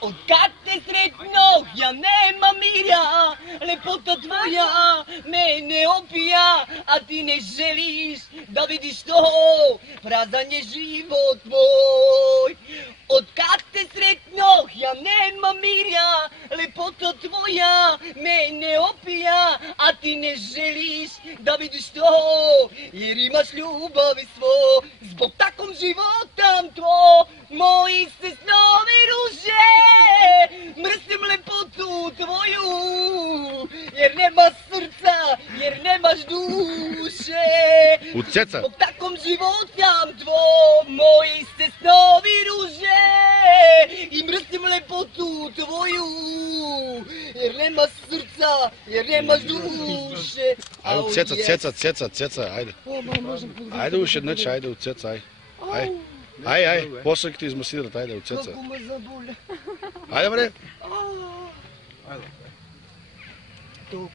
Откак те сретнох, я нема миря, лепота твоя мене опия, а ти не желиш да видиш то, празан е живот твой. Откак те сретнох, я нема миря, лепота твоя мене опия, а ти не желиш да видиш то, jer imaš ljubavi svo, zbog takvom životam tvo, moji se snovi ruže, mrzim lepotu tvoju, jer nema srca, jer nemaš duše. Od srca. Zbog takvom životam tvo, moji se snovi ruže, i mrzim lepotu tvoju, jer nema srca, jer nemaš duše. Ajde, od srca, ajde. Ajde už jednače, ajde od srca, ajde. Ajde, posle ti izmasirati, ajde od srca. Kako me zabole. Ajde bre. Ajde.